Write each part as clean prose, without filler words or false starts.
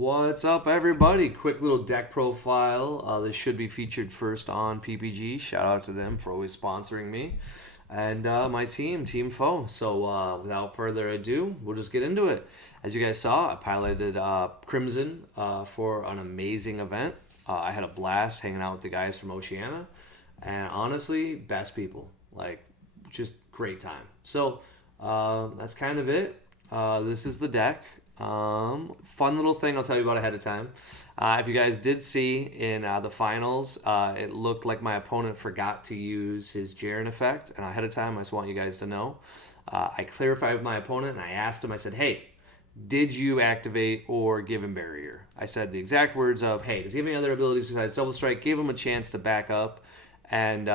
What's up, everybody? Quick little deck profile. This should be featured first on PPG. Shout out to them for always sponsoring me and my team, Team Foe. So without further ado, we'll just get into it. As you guys saw, I piloted Crimson for an amazing event. I had a blast hanging out with the guys from Oceania, and honestly, best people. Like, just great time. So that's kind of it. This is the deck. Fun little thing I'll tell you about ahead of time. If you guys did see in the finals, it looked like my opponent forgot to use his Jaren effect, and ahead of time, I just want you guys to know. I clarified with my opponent, and I asked him, I said, hey, did you activate or give him barrier? I said the exact words of, hey, does he have any other abilities besides double strike? Gave him a chance to back up, and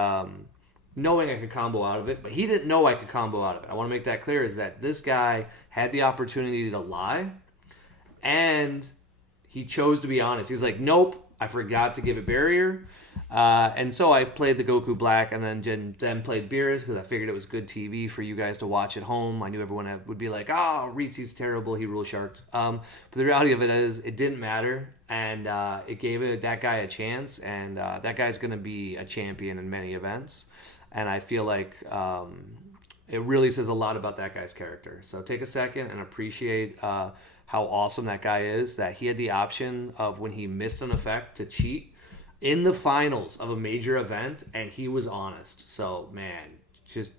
knowing I could combo out of it, but he didn't know I could combo out of it. I want to make that clear, is that this guy had the opportunity to lie, and he chose to be honest. He's like, nope, I forgot to give it barrier. And so I played the Goku Black and then played Beerus because I figured it was good TV for you guys to watch at home. I knew everyone would be like, oh, Ritzy's terrible, he rule sharked. But the reality of it is it didn't matter, and it gave that guy a chance, and that guy's going to be a champion in many events. And I feel like it really says a lot about that guy's character. So take a second and appreciate how awesome that guy is, that he had the option of, when he missed an effect, to cheat in the finals of a major event, and he was honest. So, man, just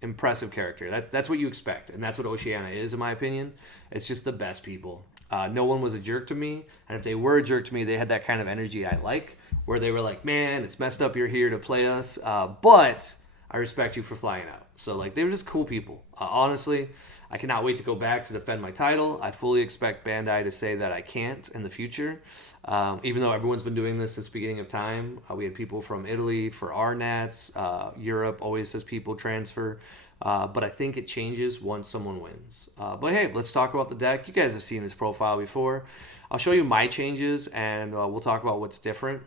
impressive character. That's what you expect, and that's what Oceania is, in my opinion. It's just the best people. No one was a jerk to me, and if they were a jerk to me, they had that kind of energy I like, where they were like, man, it's messed up you're here to play us, but I respect you for flying out. So, like, they were just cool people. Honestly, I cannot wait to go back to defend my title. I fully expect Bandai to say that I can't in the future. Even though everyone's been doing this since the beginning of time. We had people from Italy for our Nats. Europe always says people transfer. But I think it changes once someone wins. But hey, let's talk about the deck. You guys have seen this profile before. I'll show you my changes, and we'll talk about what's different.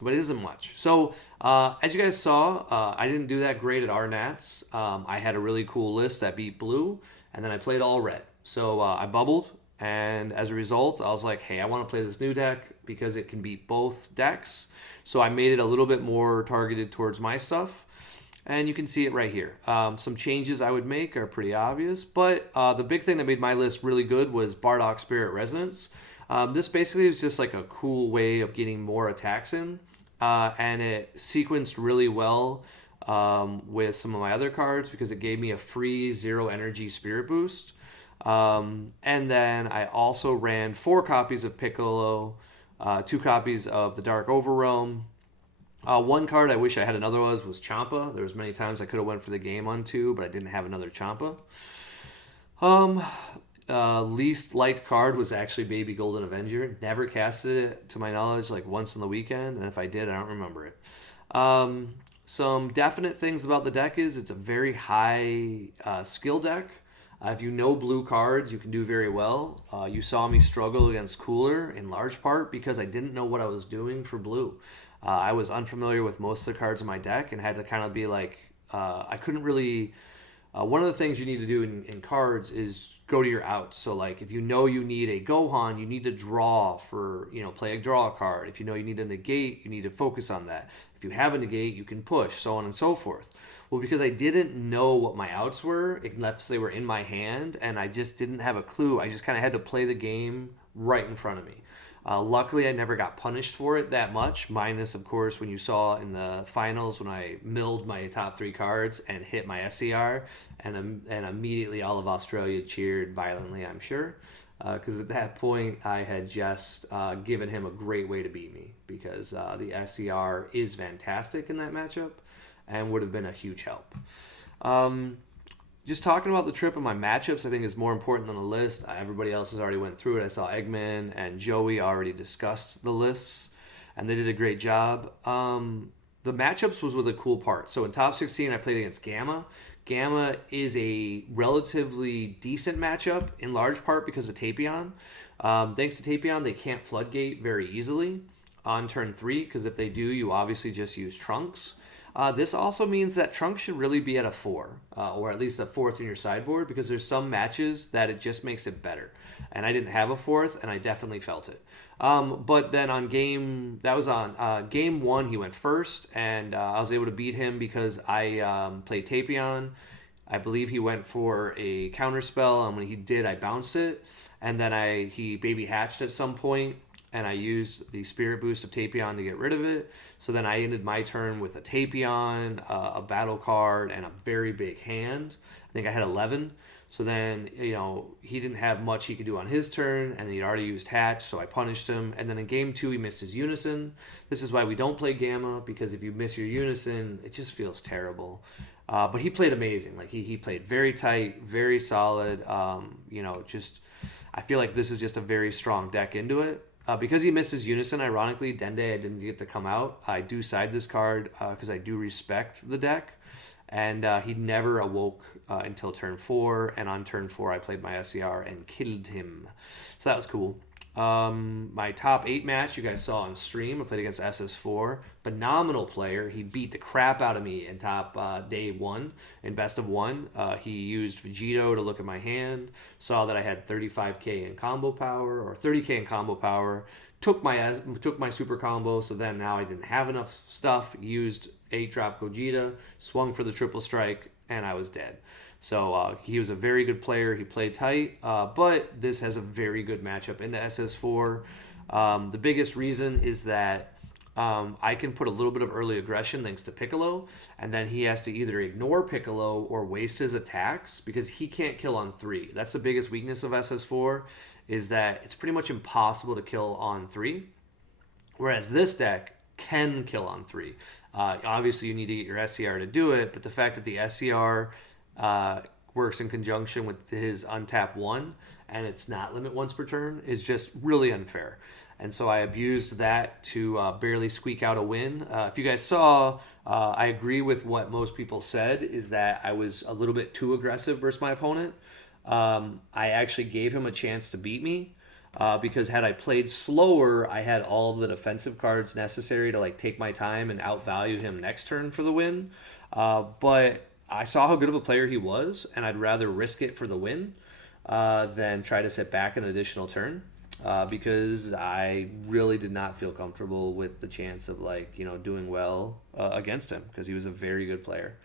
But it isn't much. So, as you guys saw, I didn't do that great at our Nats. I had a really cool list that beat blue, and then I played all red. So I bubbled, and as a result, I was like, hey, I want to play this new deck because it can beat both decks. So I made it a little bit more targeted towards my stuff, and you can see it right here. Some changes I would make are pretty obvious, but the big thing that made my list really good was Bardock Spirit Resonance. This basically is just like a cool way of getting more attacks in, and it sequenced really well with some of my other cards because it gave me a free 0 energy spirit boost. And then I also ran 4 copies of Piccolo, 2 copies of the Dark Overrealm. One card I wish I had another was Champa. There was many times I could have went for the game on 2, but I didn't have another Champa. Least liked card was actually Baby Golden Avenger. Never casted it, to my knowledge, like once on the weekend, and if I did, I don't remember it. Some definite things about the deck is it's a very high skill deck. If you know blue cards, you can do very well. You saw me struggle against Cooler in large part because I didn't know what I was doing for blue. I was unfamiliar with most of the cards in my deck and had to kind of be like, I couldn't really... one of the things you need to do in cards is go to your outs. So, like, if you know you need a Gohan, you need to draw for, play a draw card. If you know you need a negate, you need to focus on that. If you have a negate, you can push, so on and so forth. Well, because I didn't know what my outs were, unless they were in my hand, and I just didn't have a clue, I just kind of had to play the game right in front of me. Luckily, I never got punished for it that much, minus, of course, when you saw in the finals when I milled my top 3 cards and hit my SCR, and immediately all of Australia cheered violently, I'm sure, because at that point, I had just given him a great way to beat me, because the SCR is fantastic in that matchup and would have been a huge help. Just talking about the trip and my matchups, I think is more important than the list. Everybody else has already went through it. I saw Eggman and Joey already discussed the lists, and they did a great job. The matchups was with a cool part. So in top 16, I played against Gamma. Gamma is a relatively decent matchup, in large part because of Tapion. Thanks to Tapion, they can't Floodgate very easily on turn 3, because if they do, you obviously just use Trunks. This also means that Trunks should really be at a 4, or at least a 4th in your sideboard, because there's some matches that it just makes it better. And I didn't have a 4th, and I definitely felt it. But then on game 1, he went first, and I was able to beat him because I played Tapion. I believe he went for a counter spell, and when he did, I bounced it, and then he baby hatched at some point, and I used the Spirit Boost of Tapion to get rid of it. So then I ended my turn with a Tapion, a battle card, and a very big hand. I think I had 11. So then, he didn't have much he could do on his turn, and he'd already used Hatch, so I punished him. And then in game 2, he missed his Unison. This is why we don't play Gamma, because if you miss your Unison, it just feels terrible. But he played amazing. Like he played very tight, very solid. I feel like this is just a very strong deck into it. Because he misses Unison, ironically, Dende I didn't get to come out. I do side this card because I do respect the deck. And he never awoke until turn 4. And on turn 4, I played my SCR and killed him. So that was cool. My top 8 match you guys saw on stream. I played against SS4. Phenomenal player. He beat the crap out of me in top day 1 in best of 1. He used Vegito to look at my hand, saw that I had 35k in combo power or 30k in combo power. Took my super combo, so then now I didn't have enough stuff. Used 8-drop Gogeta, swung for the triple strike, and I was dead. So he was a very good player. He played tight, but this has a very good matchup into SS4. The biggest reason is that I can put a little bit of early aggression thanks to Piccolo, and then he has to either ignore Piccolo or waste his attacks because he can't kill on 3. That's the biggest weakness of SS4, is that it's pretty much impossible to kill on 3, whereas this deck can kill on 3. Obviously, you need to get your SCR to do it, but the fact that the SCR works in conjunction with his untap 1 and it's not limit once per turn is just really unfair. And so I abused that to barely squeak out a win. If you guys saw, I agree with what most people said, is that I was a little bit too aggressive versus my opponent. I actually gave him a chance to beat me because had I played slower, I had all of the defensive cards necessary to take my time and outvalue him next turn for the win. But I saw how good of a player he was, and I'd rather risk it for the win than try to sit back an additional turn because I really did not feel comfortable with the chance of doing well against him because he was a very good player.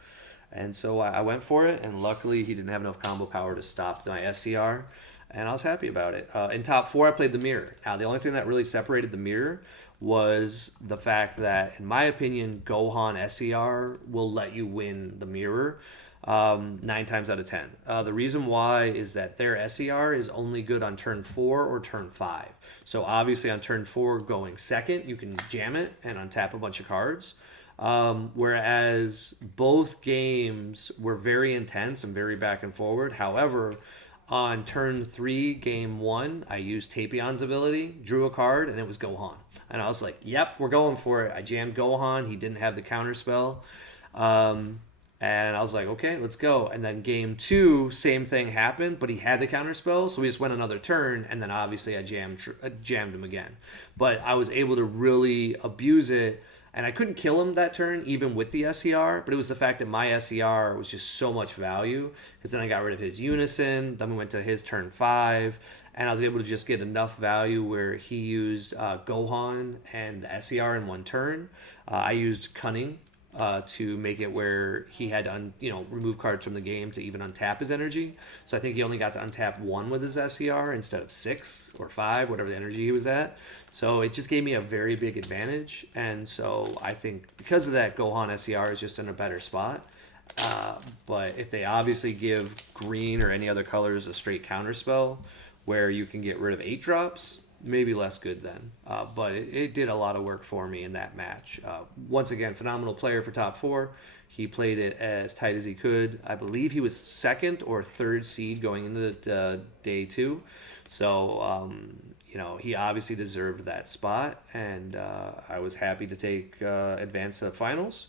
And so I went for it, and luckily he didn't have enough combo power to stop my SCR, and I was happy about it. In top 4, I played the Mirror. Now, the only thing that really separated the Mirror was the fact that, in my opinion, Gohan SCR will let you win the Mirror 9 times out of 10. The reason why is that their SCR is only good on turn 4 or turn 5. So obviously on turn 4 going second, you can jam it and untap a bunch of cards. Whereas both games were very intense and very back and forward. However, on turn 3, game 1, I used Tapion's ability, drew a card, and it was Gohan. And I was like, yep, we're going for it. I jammed Gohan. He didn't have the counter spell. And I was like, okay, let's go. And then game 2, same thing happened, but he had the counter spell, so we just went another turn, and then obviously I jammed him again. But I was able to really abuse it. And I couldn't kill him that turn, even with the SCR, but it was the fact that my SCR was just so much value, because then I got rid of his Unison, then we went to his turn 5, and I was able to just get enough value where he used Gohan and the SCR in one turn. I used Cunning to make it where he had to remove cards from the game to even untap his energy. So I think he only got to untap 1 with his SCR instead of 6 or 5, whatever the energy he was at. So it just gave me a very big advantage. And so I think because of that, Gohan SCR is just in a better spot. But if they obviously give green or any other colors a straight counter spell where you can get rid of 8 drops, maybe less good then. But it did a lot of work for me in that match. Once again, phenomenal player for top 4. He played it as tight as he could. I believe he was 2nd or 3rd seed going into day 2. So, he obviously deserved that spot. And I was happy to take advance to the finals.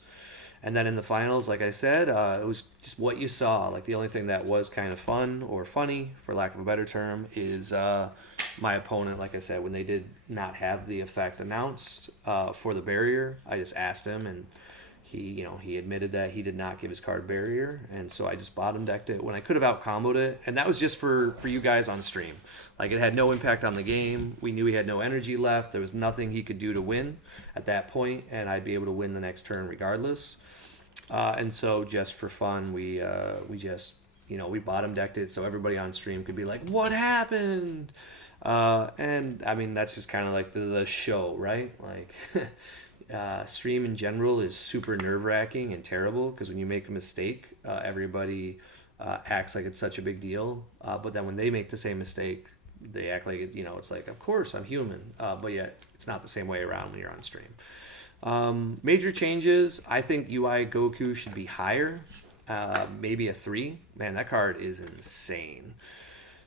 And then in the finals, like I said, it was just what you saw. The only thing that was kind of fun or funny, for lack of a better term, is my opponent, like I said, when they did not have the effect announced for the barrier, I just asked him, and he admitted that he did not give his card barrier, and so I just bottom decked it when I could have out comboed it, and that was just for you guys on stream. Like, it had no impact on the game. We knew he had no energy left. There was nothing he could do to win at that point, and I'd be able to win the next turn regardless. And so just for fun, we just we bottom decked it so everybody on stream could be like, "What happened?" And I mean, that's just kind of like the show, right? Like. Stream in general is super nerve-wracking and terrible because when you make a mistake, everybody acts like it's such a big deal. But then when they make the same mistake, they act like it's like, of course, I'm human. But yet, it's not the same way around when you're on stream. Major changes, I think UI Goku should be higher. Maybe a 3. Man, that card is insane.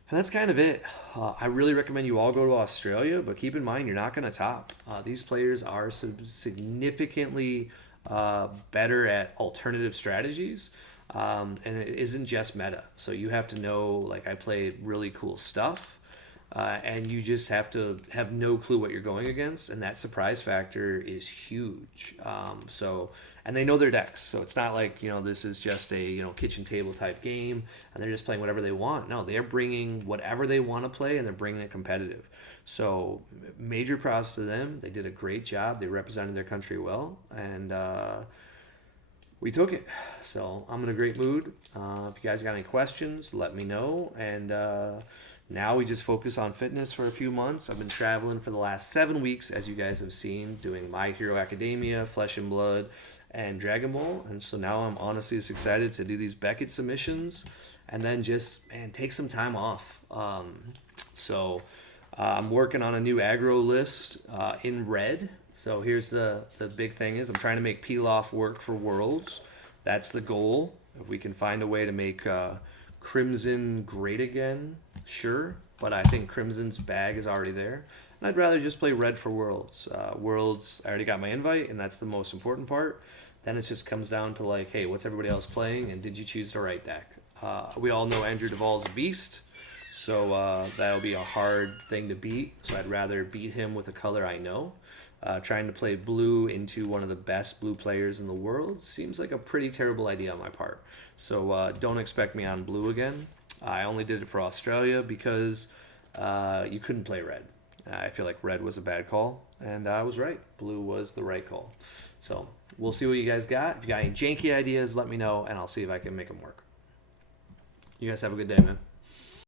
And that's kind of it. I really recommend you all go to Australia, but keep in mind you're not going to top. These players are significantly better at alternative strategies, and it isn't just meta. So you have to know, like, I played really cool stuff, and you just have to have no clue what you're going against, and that surprise factor is huge. And they know their decks, so it's not like this is just a kitchen table type game and they're just playing whatever they want. No, they're bringing whatever they want to play and they're bringing it competitive. So major props to them. They did a great job. They represented their country well, and we took it. So I'm in a great mood. If you guys got any questions, let me know. And now we just focus on fitness for a few months. I've been traveling for the last 7 weeks, as you guys have seen, doing My Hero Academia, Flesh and Blood, and Dragon Ball. And so now I'm honestly just excited to do these Beckett submissions and then just, take some time off. I'm working on a new aggro list in red. So here's the big thing is I'm trying to make Pilaf work for Worlds. That's the goal. If we can find a way to make Crimson great again, sure. But I think Crimson's bag is already there. And I'd rather just play red for Worlds. Worlds, I already got my invite, and that's the most important part. Then it just comes down to like, hey, what's everybody else playing, and did you choose the right deck? We all know Andrew Duvall's a beast, so that'll be a hard thing to beat. So I'd rather beat him with a color I know. Trying to play blue into one of the best blue players in the world seems like a pretty terrible idea on my part. So don't expect me on blue again. I only did it for Australia because you couldn't play red. I feel like red was a bad call, and I was right. Blue was the right call. So we'll see what you guys got. If you got any janky ideas, let me know, and I'll see if I can make them work. You guys have a good day, man.